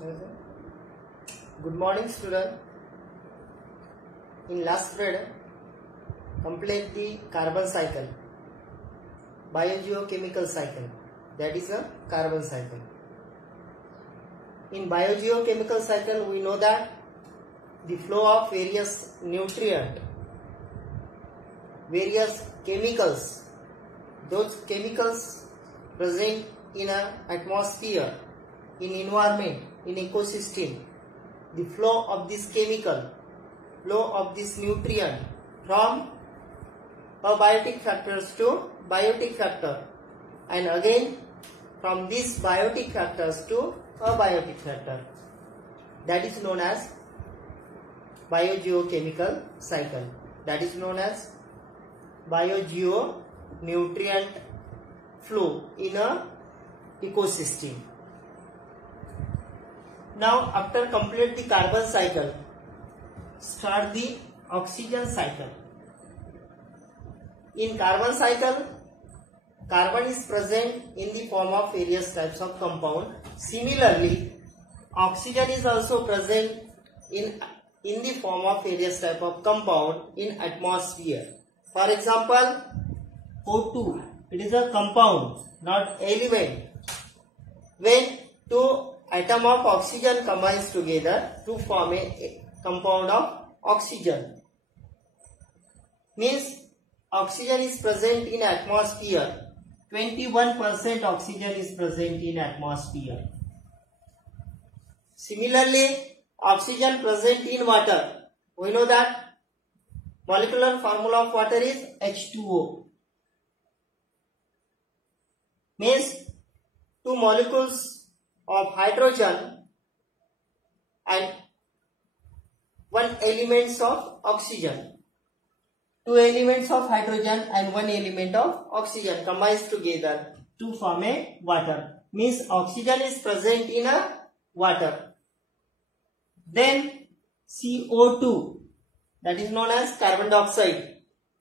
Good morning, student. In last period, complete the carbon cycle, biogeochemical cycle. That is a carbon cycle. In biogeochemical cycle, we know that the flow of various nutrients, various chemicals, those chemicals present in an atmosphere, in environment, in ecosystem, the flow of this chemical, flow of this nutrient from abiotic factors to biotic factor, and again from these biotic factors to abiotic factor. That is known as biogeochemical cycle. That is known as biogeonutrient flow in a ecosystem. Now, after complete the carbon cycle, start the oxygen cycle. In carbon cycle, carbon is present in the form of various types of compound. Similarly, oxygen is also present in the form of various type of compound in atmosphere. For example, O2, it is a compound, not element. When two atom of oxygen combines together to form a compound of oxygen, means oxygen is present in atmosphere. 21% oxygen is present in atmosphere. Similarly, oxygen present in water. We know that molecular formula of water is H2O. Means two molecules of hydrogen and one elements of oxygen. Two elements of hydrogen and one element of oxygen combines together to form a water. Means oxygen is present in a water. Then CO2, that is known as carbon dioxide.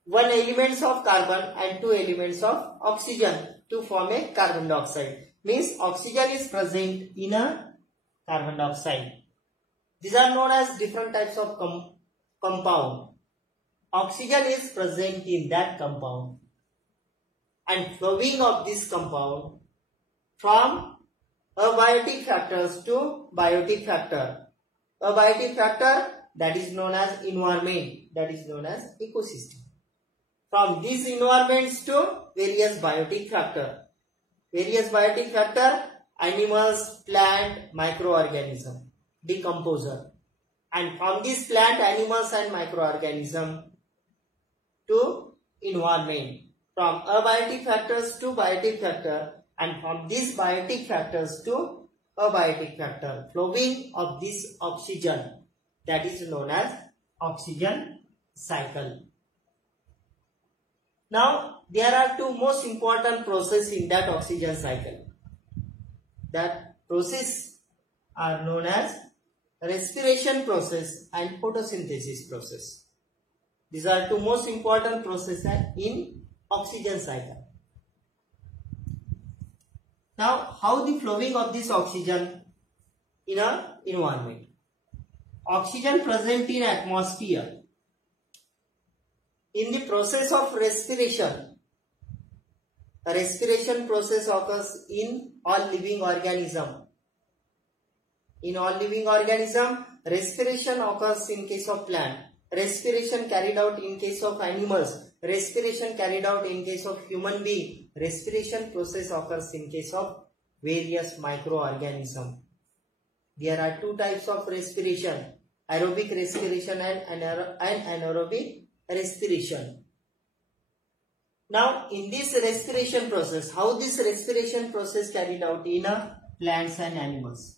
One elements of carbon and two elements of oxygen to form a carbon dioxide. Means oxygen is present in a carbon dioxide. These are known as different types of compound. Oxygen is present in that compound, and flowing of this compound from abiotic factors to biotic factor. Abiotic factor, that is known as environment, that is known as ecosystem. From these environments to various biotic factor. Various biotic factor, animals, plant, microorganism, decomposer. And from these plant, animals and microorganism to environment. From abiotic factors to biotic factor, and from these biotic factors to abiotic factor. Flowing of this oxygen, that is known as oxygen cycle. Now, there are two most important processes in that oxygen cycle. That process are known as respiration process and photosynthesis process. These are two most important processes in oxygen cycle. Now, how the flowing of this oxygen in an environment? Oxygen present in atmosphere. In the process of respiration, a respiration process occurs in all living organism. In all living organism, respiration occurs in case of plant. Respiration carried out in case of animals. Respiration carried out in case of human being. Respiration process occurs in case of various microorganisms. There are two types of respiration: aerobic respiration and anaerobic respiration. Now, in this respiration process, how this respiration process carried out in plants and animals?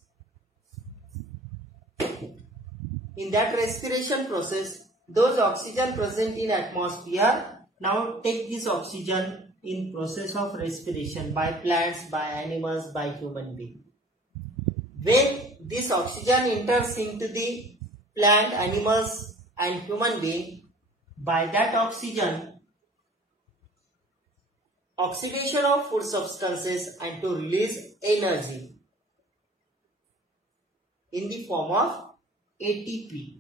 In that respiration process, those oxygen present in atmosphere now take this oxygen in process of respiration by plants, by animals, by human being. When this oxygen enters into the plant, animals and human being, by that oxygen, oxidation of food substances and to release energy. in the form of ATP.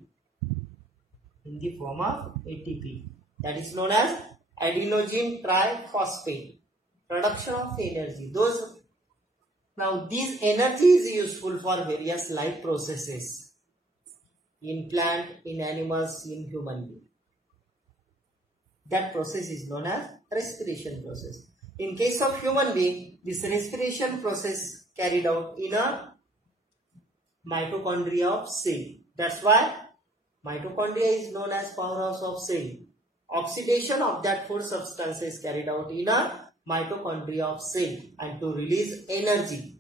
In the form of ATP. That is known as adenosine triphosphate. Production of energy. Now this energy is useful for various life processes. In plant, in animals, in human being. That process is known as respiration process. In case of human being, this respiration process carried out in a mitochondria of cell. That's why mitochondria is known as powerhouse of cell. Oxidation of that food substance is carried out in a mitochondria of cell and to release energy.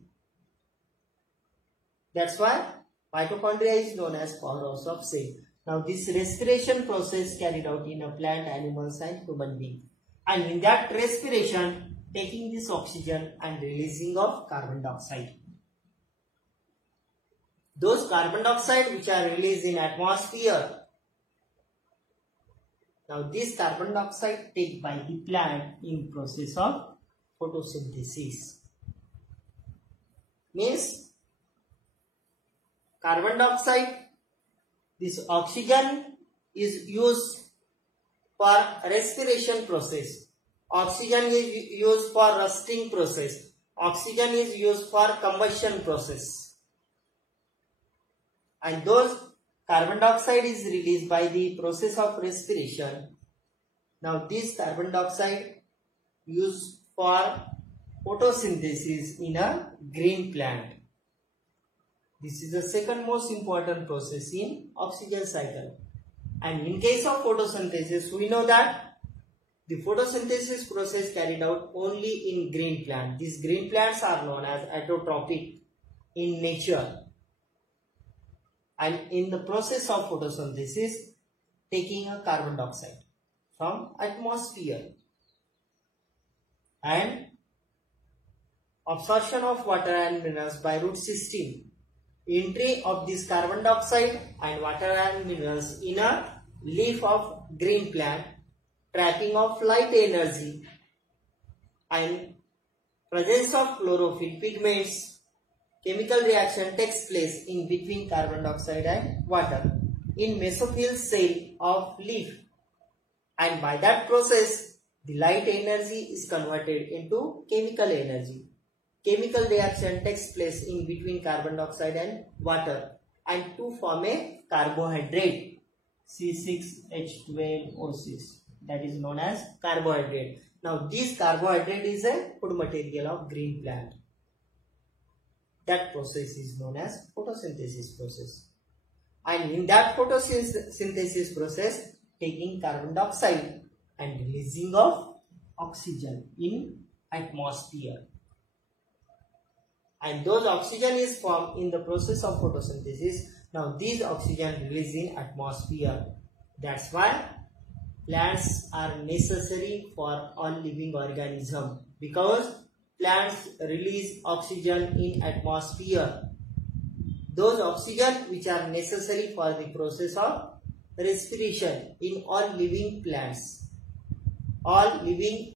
That's why mitochondria is known as powerhouse of cell. Now this respiration process carried out in a plant, animals and human being. And in that respiration, taking this oxygen and releasing of carbon dioxide. Those carbon dioxide which are released in atmosphere. Now this carbon dioxide taken by the plant in process of photosynthesis. Means carbon dioxide, this oxygen is used for respiration process. Oxygen is used for rusting process. Oxygen is used for combustion process. And those carbon dioxide is released by the process of respiration. Now this carbon dioxide used for photosynthesis in a green plant. This is the second most important process in oxygen cycle. And in case of photosynthesis, we know that the photosynthesis process carried out only in green plant. These green plants are known as autotrophic in nature. And in the process of photosynthesis, taking a carbon dioxide from atmosphere and absorption of water and minerals by root system. Entry of this carbon dioxide and water and minerals in a leaf of green plant, trapping of light energy and presence of chlorophyll pigments. Chemical reaction takes place in between carbon dioxide and water in mesophyll cell of leaf, and by that process the light energy is converted into chemical energy. Chemical reaction takes place in between carbon dioxide and water and to form a carbohydrate C6H12O6, that is known as carbohydrate. Now this carbohydrate is a food material of green plant. That process is known as photosynthesis process. And in that photosynthesis process, taking carbon dioxide and releasing of oxygen in atmosphere. And those oxygen is formed in the process of photosynthesis. Now these oxygen released in atmosphere. That's why plants are necessary for all living organism, because plants release oxygen in atmosphere. Those oxygen which are necessary for the process of respiration in all living plants. All living